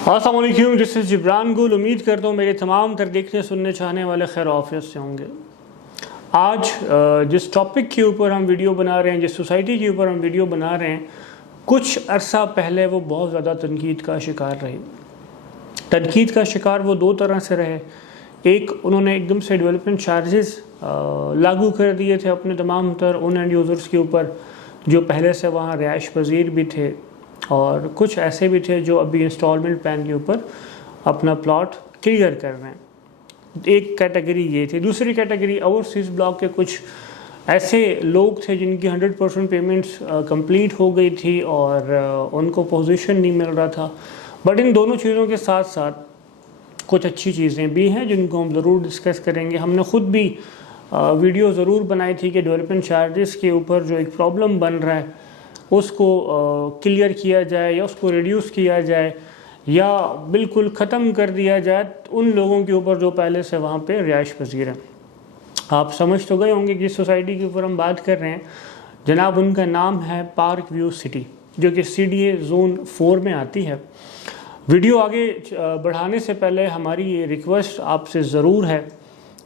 अस्सलाम वालेकुम, this is Jibran गुल। उम्मीद करता हूँ मेरे तमाम तर देखने सुनने चाहने वाले खैर आफियत से होंगे। आज जिस टॉपिक के ऊपर हम वीडियो बना रहे हैं, जिस सोसाइटी के ऊपर हम वीडियो बना रहे हैं, कुछ अरसा पहले वो बहुत ज़्यादा तनकीद का शिकार रही। तनकीद का शिकार वो दो तरह से रहे। एक, उन्होंने एकदम से डेवलपमेंट चार्जेस लागू कर दिए थे अपने तमाम तर उन एंड यूज़र्स के ऊपर जो पहले से वहाँ रिहाइश पजीर भी थे, और कुछ ऐसे भी थे जो अभी इंस्टॉलमेंट प्लान के ऊपर अपना प्लॉट क्लियर कर रहे हैं। एक कैटेगरी ये थी। दूसरी कैटेगरी ओवरसीज़ ब्लॉक के कुछ ऐसे लोग थे जिनकी 100% पेमेंट्स कंप्लीट हो गई थी और उनको पोजीशन नहीं मिल रहा था। बट इन दोनों चीज़ों के साथ साथ कुछ अच्छी चीज़ें भी हैं जिनको हम ज़रूर डिस्कस करेंगे। हमने ख़ुद भी वीडियो ज़रूर बनाई थी कि डेवलपमेंट चार्जेस के ऊपर जो एक प्रॉब्लम बन रहा है उसको क्लियर किया जाए या उसको रिड्यूस किया जाए या बिल्कुल ख़त्म कर दिया जाए उन लोगों के ऊपर जो पहले से वहाँ पे रिहाइश पजीर हैं। आप समझ तो गए होंगे कि जिस सोसाइटी के ऊपर हम बात कर रहे हैं जनाब, उनका नाम है पार्क व्यू सिटी, जो कि CDA जोन 4 में आती है। वीडियो आगे बढ़ाने से पहले हमारी ये रिक्वेस्ट आपसे ज़रूर है,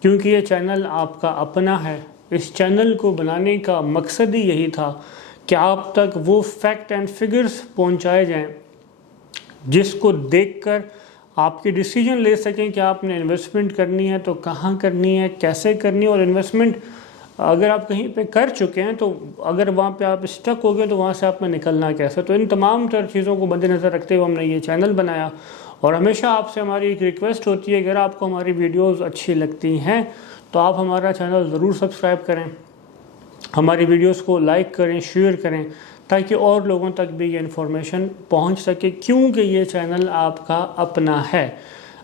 क्योंकि ये चैनल आपका अपना है। इस चैनल को बनाने का मकसद ही यही था कि आप तक वो फैक्ट एंड फिगर्स पहुंचाए जाएं जिसको देखकर आपके डिसीजन ले सकें कि आपने इन्वेस्टमेंट करनी है तो कहाँ करनी है, कैसे करनी है, और इन्वेस्टमेंट अगर आप कहीं पे कर चुके हैं तो अगर वहाँ पे आप स्टक हो गए तो वहाँ से आपने निकलना कैसे। तो इन तमाम तर चीज़ों को मद्देनज़र रखते हुए हमने ये चैनल बनाया। और हमेशा आपसे हमारी एक रिक्वेस्ट होती है, अगर आपको हमारी वीडियोज़ अच्छी लगती हैं तो आप हमारा चैनल ज़रूर सब्सक्राइब करें, हमारी वीडियोस को लाइक करें, शेयर करें, ताकि और लोगों तक भी ये इन्फॉर्मेशन पहुंच सके, क्योंकि ये चैनल आपका अपना है।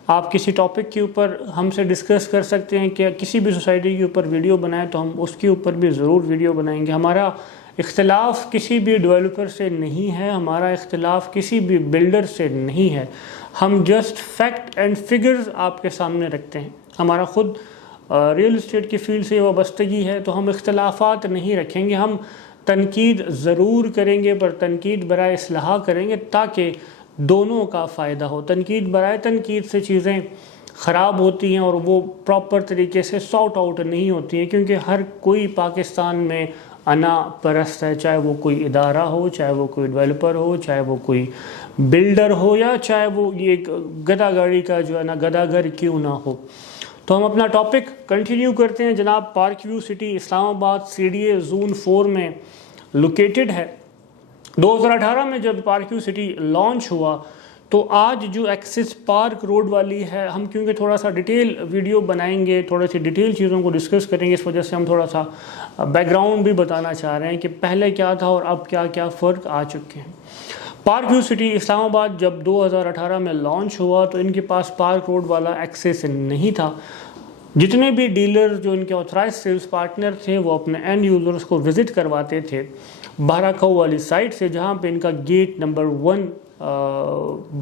आप किसी टॉपिक के ऊपर हमसे डिस्कस कर सकते हैं कि किसी भी सोसाइटी के ऊपर वीडियो बनाएं तो हम उसके ऊपर भी ज़रूर वीडियो बनाएंगे। हमारा इख्तिलाफ़ किसी भी डेवलपर से नहीं है, हमारा इख्तिलाफ़ किसी भी बिल्डर से नहीं है। हम जस्ट फैक्ट एंड फिगर्स आपके सामने रखते हैं। हमारा ख़ुद रियल इस्टेट की फील्ड से वाबस्तगी है, तो हम इख्तिलाफ़ात नहीं रखेंगे। हम तनकीद ज़रूर करेंगे, पर तनकीद बराए इस्लाह करेंगे ताकि दोनों का फ़ायदा हो। तनकीद बराए तनकीद से चीज़ें ख़राब होती हैं और वो प्रॉपर तरीके से सॉर्ट आउट नहीं होती हैं, क्योंकि हर कोई पाकिस्तान में अना परस्त है, चाहे वो कोई इदारा हो, चाहे वो कोई डेवलपर हो, चाहे वो कोई बिल्डर हो, या चाहे वो ये गधा गाड़ी का जो है ना गधाघर क्यों ना हो। तो हम अपना टॉपिक कंटिन्यू करते हैं। जनाब, park view city Islamabad CDA zone 4 में लोकेटेड है। 2018 में जब पार्क व्यू सिटी लॉन्च हुआ तो आज जो एक्सिस पार्क रोड वाली है, हम क्योंकि थोड़ा सा डिटेल वीडियो बनाएंगे, थोड़ी सी डिटेल चीज़ों को डिस्कस करेंगे, इस वजह से हम थोड़ा सा बैकग्राउंड भी बताना चाह रहे हैं कि पहले क्या था और अब क्या क्या फ़र्क आ चुके हैं। पार्क व्यू सिटी इस्लामाबाद जब 2018 में लॉन्च हुआ तो इनके पास पार्क रोड वाला एक्सेस नहीं था। जितने भी डीलर जो इनके ऑथराइज सेल्स पार्टनर थे वो अपने एंड यूज़र्स को विज़िट करवाते थे बाराखाऊ वाली साइट से, जहाँ पे इनका गेट नंबर 1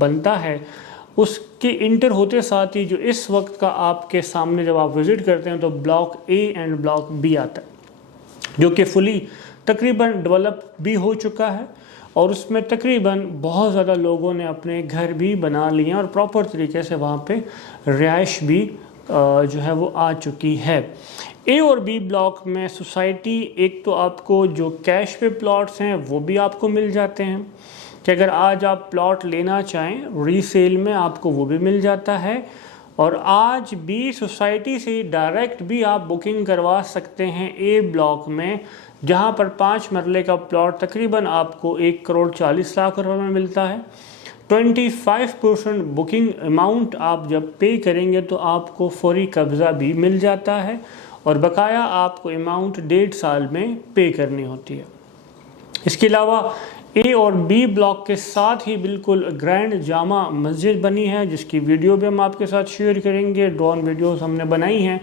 बनता है। उसके इंटर होते साथ ही जो इस वक्त का आपके सामने जब आप विज़िट करते हैं तो block A and block B आता है, जो कि फुली तकरीबन डेवलप भी हो चुका है और उसमें तकरीबन बहुत ज़्यादा लोगों ने अपने घर भी बना लिए हैं और प्रॉपर तरीके से वहाँ पे रिहाइश भी जो है वो आ चुकी है। A और B ब्लॉक में सोसाइटी, एक तो आपको जो कैश पे प्लॉट्स हैं वो भी आपको मिल जाते हैं कि अगर आज आप प्लॉट लेना चाहें रीसेल में आपको वो भी मिल जाता है, और आज भी सोसाइटी से डायरेक्ट भी आप बुकिंग करवा सकते हैं A ब्लॉक में, जहां पर 5 मरले का प्लॉट तकरीबन आपको 1,40,00,000 रुपये में मिलता है। 25% बुकिंग अमाउंट आप जब पे करेंगे तो आपको फौरी कब्ज़ा भी मिल जाता है और बकाया आपको अमाउंट 1.5 साल में पे करनी होती है। इसके अलावा A और B ब्लॉक के साथ ही बिल्कुल ग्रैंड जामा मस्जिद बनी है, जिसकी वीडियो भी हम आपके साथ शेयर करेंगे। ड्रोन वीडियोस हमने बनाई हैं।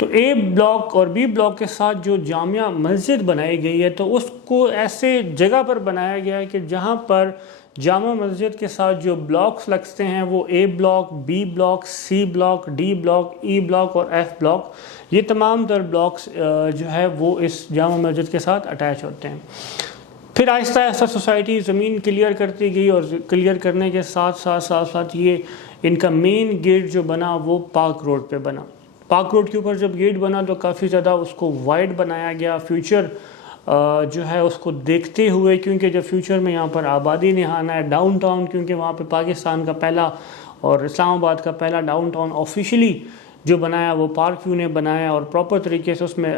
तो A ब्लॉक और B ब्लॉक के साथ जो जामिया मस्जिद बनाई गई है तो उसको ऐसे जगह पर बनाया गया है कि जहाँ पर जामा मस्जिद के साथ जो ब्लॉक्स लगते हैं वो A block, B block, C block, D block, E block और F ब्लॉक, ये तमाम तर ब्लॉक्स जो है वो इस जामा मस्जिद के साथ अटैच होते हैं। फिर आहिस्ता आहिस्ता सोसाइटी ज़मीन क्लियर करती गई और क्लियर करने के साथ साथ ये इनका मेन गेट जो बना वो पार्क रोड पे बना। पार्क रोड के ऊपर जब गेट बना तो काफ़ी ज़्यादा उसको वाइड बनाया गया, फ्यूचर जो है उसको देखते हुए, क्योंकि जब फ्यूचर में यहाँ पर आबादी ने आना है, डाउनटाउन, क्योंकि वहाँ पे पाकिस्तान का पहला और इस्लामाबाद का पहला डाउनटाउन ऑफिशियली जो बनाया वो पार्क व्यू ने बनाया, और प्रॉपर तरीके से उसमें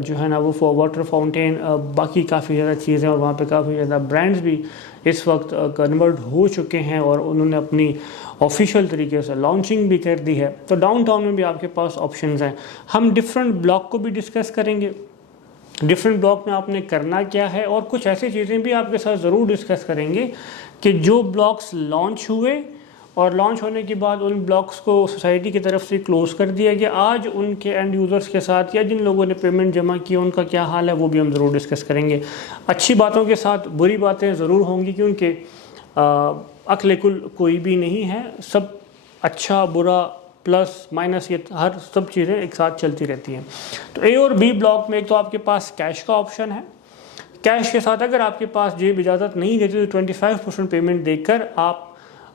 जो है ना वो वाटर फाउंटेन, बाकी काफ़ी ज़्यादा चीज़ें, और वहाँ पे काफ़ी ज़्यादा ब्रांड्स भी इस वक्त कन्वर्ट हो चुके हैं और उन्होंने अपनी ऑफिशियल तरीके से लॉन्चिंग भी कर दी है। तो डाउनटाउन में भी आपके पास ऑप्शंस हैं। हम डिफरेंट ब्लॉक को भी डिस्कस करेंगे, डिफरेंट ब्लॉक में आपने करना क्या है, और कुछ ऐसी चीज़ें भी आपके साथ ज़रूर डिस्कस करेंगे कि जो ब्लॉक्स लॉन्च हुए और लॉन्च होने के बाद उन ब्लॉक्स को सोसाइटी की तरफ से क्लोज़ कर दिया गया, आज उनके एंड यूज़र्स के साथ या जिन लोगों ने पेमेंट जमा की उनका क्या हाल है, वो भी हम ज़रूर डिस्कस करेंगे। अच्छी बातों के साथ बुरी बातें ज़रूर होंगी, क्योंकि अक्ल कुल कोई भी नहीं है, सब अच्छा बुरा प्लस माइनस ये हर सब चीज़ें एक साथ चलती रहती हैं। तो ए और बी ब्लॉक में एक तो आपके पास कैश का ऑप्शन है। कैश के साथ अगर आपके पास जेब इजाज़त नहीं देती तो 25% पेमेंट देकर आप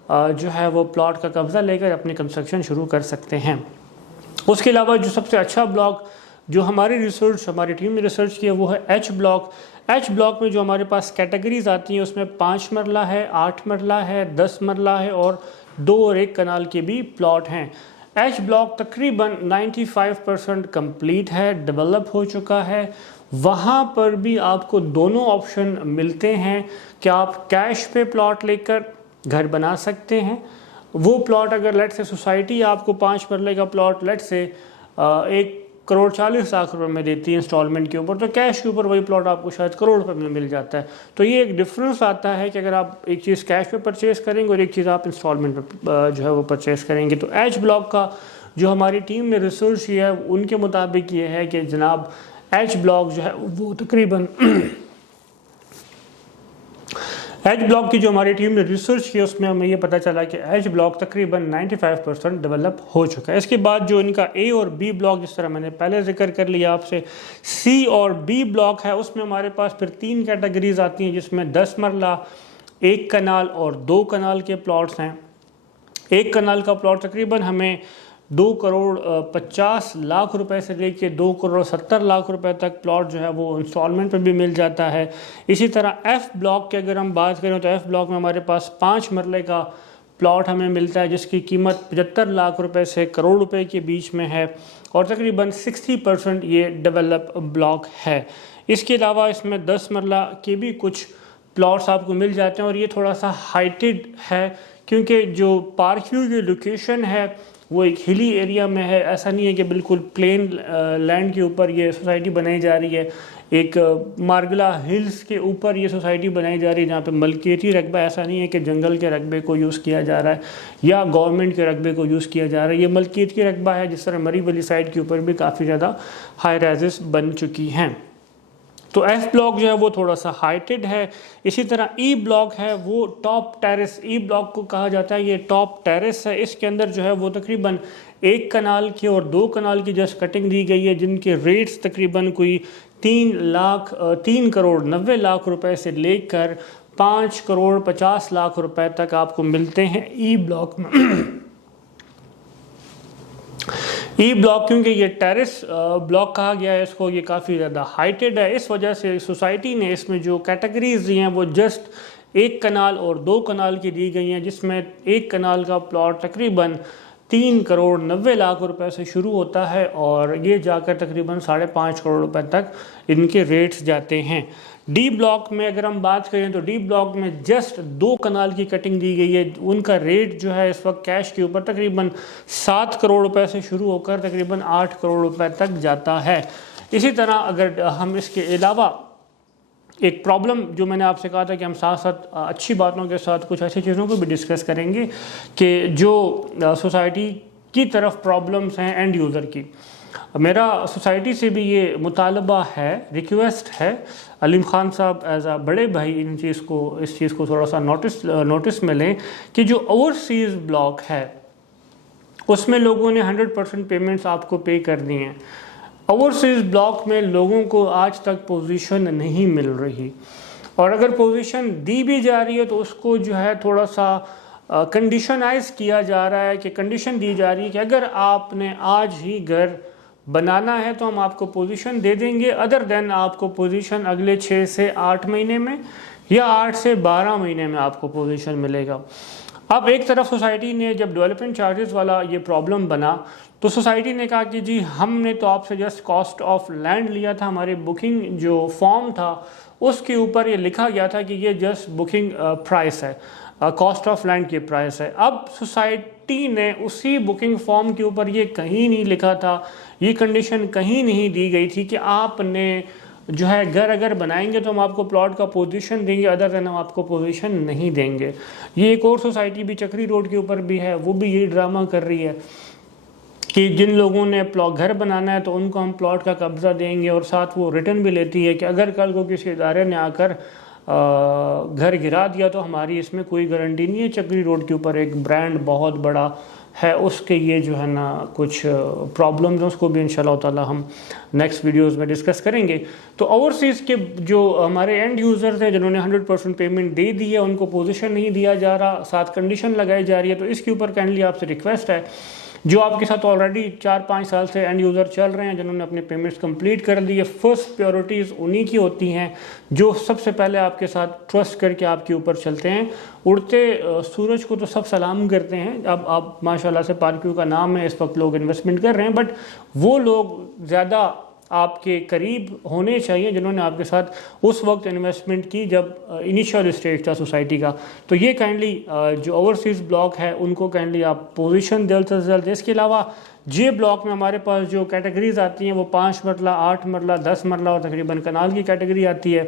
जो है वो प्लॉट का कब्ज़ा लेकर अपनी कंस्ट्रक्शन शुरू कर सकते हैं। उसके अलावा जो सबसे अच्छा ब्लॉक जो हमारी टीम ने रिसर्च किया वो है एच ब्लॉक। एच ब्लॉक में जो हमारे पास कैटेगरीज आती हैं उसमें 5 मरला है, 8 मरला है, 10 मरला है और 2 और 1 कनाल के भी प्लॉट हैं। एच ब्लॉक तकरीबन 95% कंप्लीट है, डेवलप हो चुका है। वहाँ पर भी आपको दोनों ऑप्शन मिलते हैं कि आप कैश पे प्लॉट लेकर घर बना सकते हैं। वो प्लॉट अगर लेट से सोसाइटी आपको 5 मरले का प्लॉट लेट से 1,40,40,00,000 रुपये में देती है इंस्टॉलमेंट के ऊपर, तो कैश के ऊपर वही प्लॉट आपको शायद करोड़ रुपये में मिल जाता है। तो ये एक डिफरेंस आता है कि अगर आप एक चीज़ कैश पे परचेज़ करेंगे और एक चीज़ आप इंस्टॉलमेंट पे जो है वो परचेज़ करेंगे। तो एच ब्लॉक का जो हमारी टीम ने रिसर्च किया है उनके मुताबिक ये है कि जनाब एच ब्लॉक जो है वो तकरीबन एच ब्लॉक की जो हमारी टीम ने रिसर्च किया उसमें हमें ये पता चला कि एच ब्लॉक तकरीबन 95% डेवलप हो चुका है। इसके बाद जो इनका ए और बी ब्लॉक, जिस तरह मैंने पहले जिक्र कर लिया आपसे, सी और बी ब्लॉक है, उसमें हमारे पास फिर 3 कैटेगरीज आती हैं, जिसमें 10 मरला, 1 कनाल और 2 कनाल के प्लॉट्स हैं। 1 कनाल का प्लॉट तकरीबन हमें 2,50,00,000 रुपए से लेके 2,70,00,000 रुपए तक प्लॉट जो है वो इंस्टॉलमेंट पे भी मिल जाता है। इसी तरह एफ़ ब्लॉक की अगर हम बात करें तो एफ़ ब्लॉक में हमारे पास 5 मरले का प्लॉट हमें मिलता है, जिसकी कीमत 75,00,000 रुपए से करोड़ रुपए के बीच में है, और तकरीबन 60% ये डेवलप ब्लॉक है। इसके अलावा इसमें 10 मरला के भी कुछ प्लॉट्स आपको मिल जाते हैं, और ये थोड़ा सा हाइटेड है क्योंकि जो पार्क व्यू की लोकेशन है वो एक हिली एरिया में है। ऐसा नहीं है कि बिल्कुल प्लेन लैंड के ऊपर ये सोसाइटी बनाई जा रही है, एक मार्गला हिल्स के ऊपर ये सोसाइटी बनाई जा रही है जहाँ पे मलकियती रकबा, ऐसा नहीं है कि जंगल के रकबे को यूज़ किया जा रहा है या गवर्नमेंट के रकबे को यूज़ किया जा रहा है। ये मलकियत की रकबा है, जिस तरह मरी वली साइड के ऊपर भी काफ़ी ज़्यादा हाई राइजेस बन चुकी हैं। तो एफ ब्लॉक जो है वो थोड़ा सा हाइटेड है। इसी तरह ई ब्लॉक है वो टॉप टेरेस, ई ब्लॉक को कहा जाता है, ये टॉप टेरेस है। इसके अंदर जो है वो तकरीबन 1 कनाल की और 2 कनाल की जस्ट कटिंग दी गई है, जिनके रेट्स तकरीबन कोई 3,90,00,000 रुपए से लेकर 5,50,00,000 रुपए तक आपको मिलते हैं ई ब्लॉक में। ई ब्लॉक क्योंकि ये टेरेस ब्लॉक कहा गया है इसको, ये काफ़ी ज़्यादा हाइटेड है, इस वजह से सोसाइटी ने इसमें जो कैटेगरीज दी हैं वो जस्ट 1 कनाल और 2 कनाल की दी गई हैं, जिसमें 1 कनाल का प्लॉट तकरीबन 3,90,00,000 रुपए से शुरू होता है और ये जाकर तकरीबन 5.5 करोड़ रुपए तक इनके रेट्स जाते हैं। डी ब्लॉक में अगर हम बात करें तो डी ब्लॉक में जस्ट 2 कनाल की कटिंग दी गई है, उनका रेट जो है इस वक्त कैश के ऊपर तकरीबन 7 करोड़ रुपए से शुरू होकर तकरीबन 8 करोड़ रुपए तक जाता है। इसी तरह अगर हम इसके अलावा एक प्रॉब्लम जो मैंने आपसे कहा था कि हम साथ साथ अच्छी बातों के साथ कुछ ऐसी चीज़ों को भी डिस्कस करेंगे कि जो सोसाइटी की तरफ प्रॉब्लम्स हैं एंड यूज़र की। मेरा सोसाइटी से भी ये मुतालबा है, रिक्वेस्ट है, अलीम खान साहब एज आ बड़े भाई इस चीज़ को थोड़ा सा नोटिस में लें कि जो ओवरसीज़ ब्लॉक है उसमें लोगों ने 100% पेमेंट्स आपको पे कर दी हैं। ओवरसीज़ ब्लॉक में लोगों को आज तक पोजीशन नहीं मिल रही। और अगर पोजीशन दी भी जा रही है तो उसको जो है थोड़ा सा कंडीशनाइज किया जा रहा है, कि कंडीशन दी जा रही है कि अगर आपने आज ही घर बनाना है तो हम आपको पोजीशन दे देंगे, अदर देन आपको पोजीशन अगले 6 से 8 महीने में या 8 से 12 महीने में आपको पोजीशन मिलेगा। अब एक तरफ सोसाइटी ने जब डेवलपमेंट चार्जेस वाला ये प्रॉब्लम बना तो सोसाइटी ने कहा कि जी हमने तो आपसे जस्ट कॉस्ट ऑफ लैंड लिया था, हमारी बुकिंग जो फॉर्म था उसके ऊपर ये लिखा गया था कि ये जस्ट बुकिंग प्राइस है, कॉस्ट ऑफ लैंड की प्राइस है। अब सोसाइटी ने उसी बुकिंग फॉर्म के ऊपर ये कहीं नहीं लिखा था, ये कंडीशन कहीं नहीं दी गई थी कि आपने जो है घर अगर बनाएंगे तो हम आपको प्लॉट का पोजीशन देंगे, अदर देन हम आपको पोजीशन नहीं देंगे। ये एक और सोसाइटी भी चक्री रोड के ऊपर भी है, वो भी ये ड्रामा कर रही है कि जिन लोगों ने घर बनाना है तो उनको हम प्लॉट का कब्जा देंगे, और साथ वो रिटर्न भी लेती है कि अगर कल को किसी इदारे ने आकर घर गिरा दिया तो हमारी इसमें कोई गारंटी नहीं है। चक्री रोड के ऊपर एक ब्रांड बहुत बड़ा है, उसके ये जो है ना कुछ प्रॉब्लम्स हैं, उसको भी इंशाल्लाह ताला हम नेक्स्ट वीडियोस में डिस्कस करेंगे। तो ओवरसीज़ के जो हमारे एंड यूज़र्स हैं जिन्होंने 100% पेमेंट दे दी है, उनको पोजीशन नहीं दिया जा रहा, साथ कंडीशन लगाई जा रही है, तो इसके ऊपर काइंडली आपसे रिक्वेस्ट है जो आपके साथ ऑलरेडी 4-5 साल से एंड यूज़र चल रहे हैं, जिन्होंने अपने पेमेंट्स कंप्लीट कर दी है, फर्स्ट प्रायोरिटीज़ उन्हीं की होती हैं जो सबसे पहले आपके साथ ट्रस्ट करके आपके ऊपर चलते हैं। उड़ते सूरज को तो सब सलाम करते हैं। अब आप माशाल्लाह से पार्क्यू का नाम है, इस वक्त लोग इन्वेस्टमेंट कर रहे हैं, बट वो लोग ज़्यादा आपके करीब होने चाहिए जिन्होंने आपके साथ उस वक्त इन्वेस्टमेंट की जब इनिशियल स्टेज था सोसाइटी का। तो ये काइंडली जो ओवरसीज़ ब्लॉक है उनको काइंडली आप पोजीशन जल्द से जल्द। इसके अलावा जे ब्लॉक में हमारे पास जो कैटेगरीज आती हैं वो 5 मरला, 8 मरला, 10 मरला और तकरीबन कनाल की कैटेगरी आती है,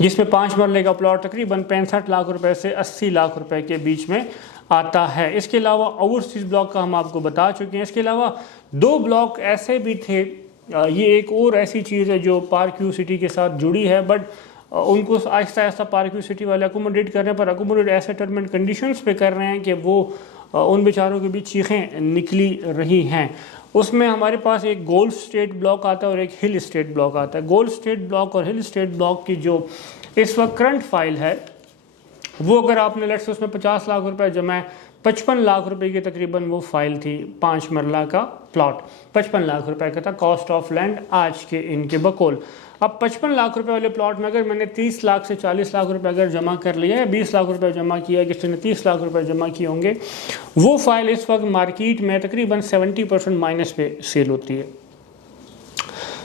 जिसमें 5 मरले का प्लॉट तकरीबन 65 लाख रुपए से 80 लाख रुपए के बीच में आता है। इसके अलावा ओवरसीज़ ब्लॉक का हम आपको बता चुके हैं। इसके अलावा 2 ब्लॉक ऐसे भी थे, ये एक और ऐसी चीज़ है जो पार्क्यू सिटी के साथ जुड़ी है, बट उनको आहिस्ता आहिस्ता पार्क्यू सिटी वाले अकोमोडेट कर रहे हैं, पर अकोमोडेट ऐसे टर्म एंड कंडीशंस पे कर रहे हैं कि वो उन बेचारों के बीच चीखें निकली रही हैं। उसमें हमारे पास एक गोल्फ स्टेट ब्लॉक आता है और एक हिल स्टेट ब्लॉक आता है। गोल्फ स्टेट ब्लॉक और हिल स्टेट ब्लॉक की जो इस वक्त करंट फाइल है वो अगर आपने लेट्स से उसमें 50 लाख रुपए जमा है, 55 लाख रुपए की तकरीबन वो फाइल थी। 5 मरला का प्लॉट 55 लाख रुपए का था, कॉस्ट ऑफ लैंड आज के इनके बकौल। अब 55 लाख रुपए वाले प्लॉट में अगर मैंने 30 लाख से 40 लाख रुपए अगर जमा कर लिया है, 20 लाख रुपए जमा किया है, किसी ने 30 लाख रुपए जमा किए होंगे, वो फाइल इस वक्त मार्केट में तकरीबन 70% माइनस पे सेल होती है।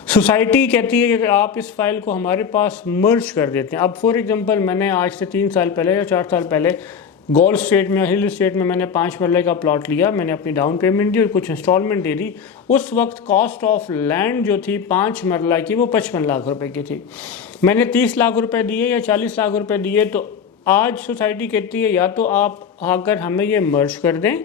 सोसाइटी कहती है कि आप इस फाइल को हमारे पास मर्ज कर देते हैं। अब फॉर एग्जांपल मैंने आज से 3 साल पहले या 4 साल पहले गोल्फ स्टेट में, हिल स्टेट में मैंने 5 मरले का प्लॉट लिया, मैंने अपनी डाउन पेमेंट दी और कुछ इंस्टॉलमेंट दे दी। उस वक्त कॉस्ट ऑफ लैंड जो थी 5 मरला की वो 55 लाख रुपए की थी। मैंने 30 लाख रुपए दिए या 40 लाख रुपए दिए, तो आज सोसाइटी कहती है या तो आप आकर हमें ये मर्ज कर दें,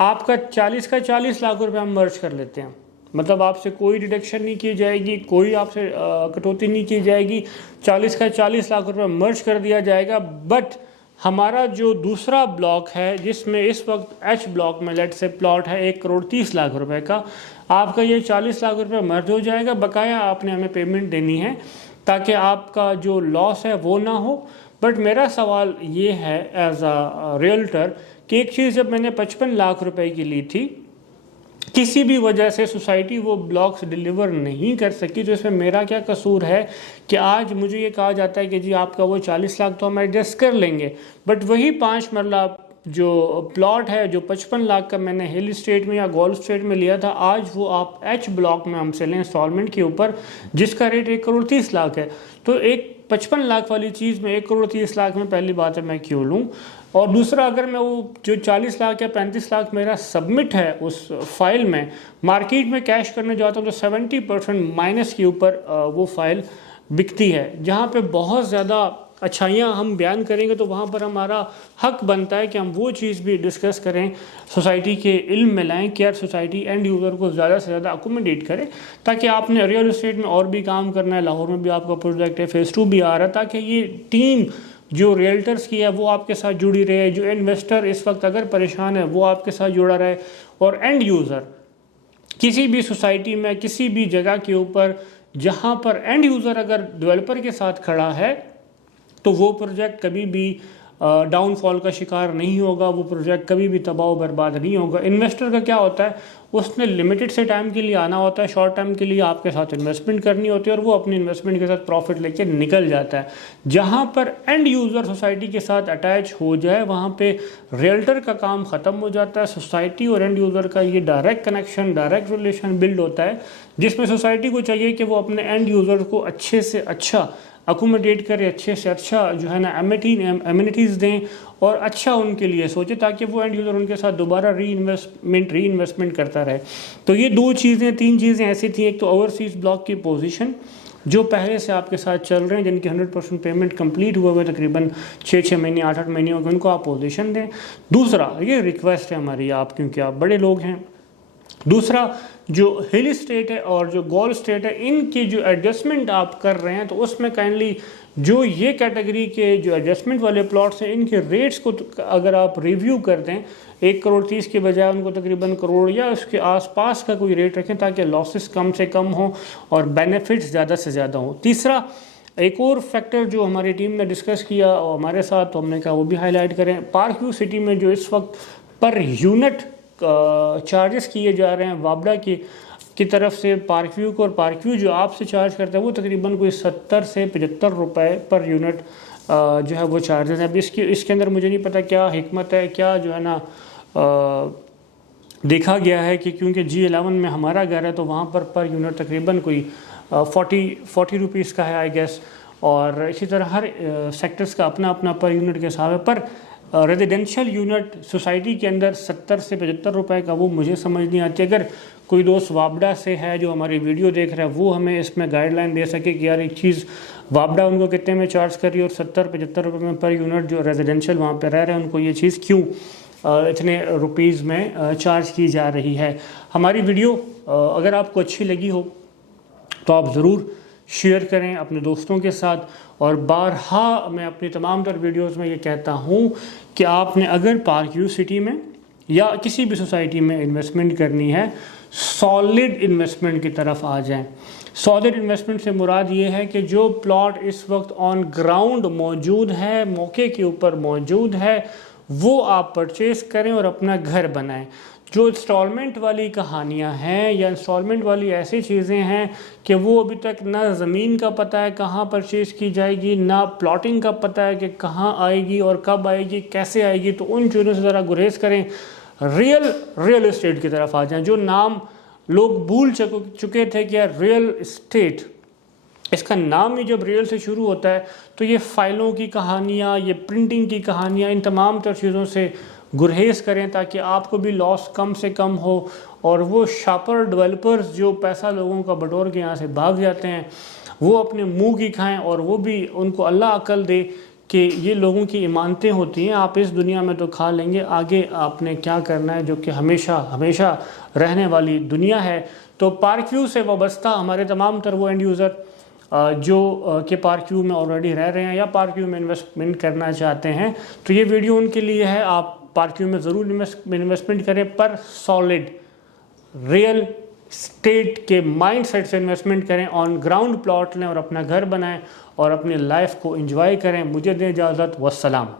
आपका 40 का 40 लाख रुपए हम मर्ज कर लेते हैं, मतलब आपसे कोई डिडक्शन नहीं की जाएगी, कोई आपसे कटौती नहीं की जाएगी, 40 का 40 लाख रुपए मर्ज कर दिया जाएगा। बट हमारा जो दूसरा ब्लॉक है जिसमें इस वक्त एच ब्लॉक में लेट से प्लॉट है 1 करोड़ 30 लाख रुपए का, आपका ये 40 लाख रुपए मर्ज हो जाएगा, बकाया आपने हमें पेमेंट देनी है ताकि आपका जो लॉस है वो ना हो। बट मेरा सवाल ये है एज अ रियल्टर कि एक चीज़ जब मैंने 55 लाख रुपए की ली थी, किसी भी वजह से सोसाइटी वो ब्लॉक्स डिलीवर नहीं कर सकी, तो इसमें मेरा क्या कसूर है कि आज मुझे ये कहा जाता है कि जी आपका वो 40 लाख तो हम एडजस्ट कर लेंगे, बट वही 5 मरला जो प्लॉट है जो 55 लाख का मैंने हिल स्टेट में या गोल्फ स्टेट में लिया था, आज वो आप एच ब्लॉक में हमसे लें इंस्टॉलमेंट के ऊपर, जिसका रेट 1 करोड़ 30 लाख है। तो एक 55 लाख वाली चीज़ में 1 करोड़ 30 लाख में पहली बात है मैं क्यों लूँ, और दूसरा अगर मैं वो जो 40 लाख या 35 लाख मेरा सबमिट है उस फाइल में मार्केट में कैश करने जाता हूँ तो 70% माइनस के ऊपर वो फाइल बिकती है। जहाँ पे बहुत ज़्यादा अच्छाइयाँ हम बयान करेंगे तो वहाँ पर हमारा हक बनता है कि हम वो चीज़ भी डिस्कस करें, सोसाइटी के इल्म में लाएँ कि यार सोसाइटी एंड यूज़र को ज़्यादा से ज़्यादा अकोमोडेट करे, ताकि आपने रियल इस्टेट में और भी काम करना है, लाहौर में भी आपका प्रोजेक्ट है, फेज़ 2 भी आ रहा है, ताकि ये टीम जो रियल्टर्स की है वो आपके साथ जुड़ी रहे, जो इन्वेस्टर इस वक्त अगर परेशान है वो आपके साथ जुड़ा रहे, और एंड यूज़र किसी भी सोसाइटी में किसी भी जगह के ऊपर जहाँ पर एंड यूज़र अगर डेवलपर के साथ खड़ा है तो वो प्रोजेक्ट कभी भी डाउनफॉल का शिकार नहीं होगा, वो प्रोजेक्ट कभी भी तबाह बर्बाद नहीं होगा। इन्वेस्टर का क्या होता है, उसने लिमिटेड से टाइम के लिए आना होता है, शॉर्ट टाइम के लिए आपके साथ इन्वेस्टमेंट करनी होती है और वो अपनी इन्वेस्टमेंट के साथ प्रॉफिट लेके निकल जाता है। जहाँ पर एंड यूज़र सोसाइटी के साथ अटैच हो जाए वहाँ पे रियल्टर का काम ख़त्म हो जाता है। सोसाइटी और एंड यूज़र का ये direct connection, direct relation build होता है, जिसमें सोसाइटी को चाहिए कि वो अपने एंड यूज़र को अच्छे से अच्छा अकोमोडेट करें, अच्छे से अच्छा जो है ना एमिनिटीज़ दें और अच्छा उनके लिए सोचे, ताकि वो एंड यूज़र उनके साथ दोबारा री इन्वेस्टमेंट करता रहे। तो ये तीन चीज़ें ऐसी थी। एक तो ओवरसीज़ ब्लॉक की पोजीशन जो पहले से आपके साथ चल रहे हैं, जिनकी 100% पेमेंट कंप्लीट हुए तकरीबन 6 महीने 8 महीने हो गए, उनको आप पोजीशन दें। दूसरा, ये रिक्वेस्ट है हमारी आप, क्योंकि आप बड़े लोग हैं। दूसरा, जो हिल स्टेट है और जो गोल स्टेट है, इनकी जो एडजस्टमेंट आप कर रहे हैं तो उसमें काइंडली जो ये कैटेगरी के जो एडजस्टमेंट वाले प्लॉट्स हैं, इनके रेट्स को अगर आप रिव्यू कर दें, 1 करोड़ 30 के बजाय उनको तकरीबन करोड़ या उसके आसपास का कोई रेट रखें, ताकि लॉसेस कम से कम हो और बेनिफिट्स ज़्यादा से ज़्यादा हो। तीसरा, एक और फैक्टर जो हमारी टीम ने डिस्कस किया और हमारे साथ, तो हमने कहा वो भी हाईलाइट करें। पार्क व्यू सिटी में जो इस वक्त पर यूनिट चार्जेस किए जा रहे हैं वाबडा की तरफ से पार्क व्यू को, और पार्क व्यू जो आपसे चार्ज करता है वो तकरीबन कोई 70 से 75 रुपए पर यूनिट जो है वो चार्जेस हैं। अब इसके अंदर मुझे नहीं पता क्या हिकमत है, क्या जो है ना देखा गया है कि क्योंकि G11 में हमारा घर है तो वहाँ पर यूनिट तकरीबन कोई 40 रुपीज़ का है आई गेस, और इसी तरह हर सेक्टर्स का अपना अपना पर यूनिट के हिसाब है। पर रेजिडेंशियल यूनिट सोसाइटी के अंदर 70 से 75 रुपए का वो मुझे समझ नहीं आती। अगर कोई दोस्त वाबडा से है जो हमारी वीडियो देख रहा है, वो हमें इसमें गाइडलाइन दे सके कि यार एक चीज़ वाबडा उनको कितने में चार्ज कर रही है और 70-75 रुपये में पर यूनिट जो रेजिडेंशियल वहाँ पे रह रहे हैं उनको ये चीज़ क्यों इतने रुपीज़ में चार्ज की जा रही है। हमारी वीडियो अगर आपको अच्छी लगी हो तो आप ज़रूर शेयर करें अपने दोस्तों के साथ, और बारहा मैं अपनी तमाम तर वीडियोस में ये कहता हूँ कि आपने अगर पार्क व्यू सिटी में या किसी भी सोसाइटी में इन्वेस्टमेंट करनी है, सॉलिड इन्वेस्टमेंट की तरफ आ जाएं। सॉलिड इन्वेस्टमेंट से मुराद ये है कि जो प्लॉट इस वक्त ऑन ग्राउंड मौजूद है, मौके के ऊपर मौजूद है, वो आप परचेज़ करें और अपना घर बनाएं। जो इंस्टॉलमेंट वाली कहानियाँ हैं या इंस्टॉलमेंट वाली ऐसी चीज़ें हैं कि वो अभी तक ना ज़मीन का पता है कहाँ परचेज़ की जाएगी, ना प्लॉटिंग का पता है कि कहाँ आएगी और कब आएगी, कैसे आएगी, तो उन चीज़ों से ज़रा गुरेज करें। रियल एस्टेट की तरफ आ जाएं, जो नाम लोग भूल चुके थे कि यार रियल एस्टेट, इसका नाम ही जब रियल से शुरू होता है तो ये फाइलों की कहानियाँ, ये प्रिंटिंग की कहानियाँ, इन तमाम तर चीज़ों से गुरहेज करें ताकि आपको भी लॉस कम से कम हो, और वो शॉपर डेवलपर्स जो पैसा लोगों का बटोर के यहाँ से भाग जाते हैं वो अपने मुंह की खाएं, और वो भी उनको अल्लाह अकल दे कि ये लोगों की इमानतें होती हैं, आप इस दुनिया में तो खा लेंगे, आगे आपने क्या करना है, जो कि हमेशा हमेशा रहने वाली दुनिया है। तो पार्क व्यू से वाबस्ता हमारे तमाम तर वो एंड यूज़र जो कि पार्क व्यू में ऑलरेडी रह रहे हैं या पार्क व्यू में इन्वेस्टमेंट करना चाहते हैं, तो ये वीडियो उनके लिए है। आप पार्क व्यू में ज़रूर इन्वेस्टमेंट करें, पर सॉलिड रियल स्टेट के माइंडसेट से इन्वेस्टमेंट करें, ऑन ग्राउंड प्लॉट लें और अपना घर बनाएं और अपनी लाइफ को एंजॉय करें। मुझे दें इजाज़त, वस्सलाम।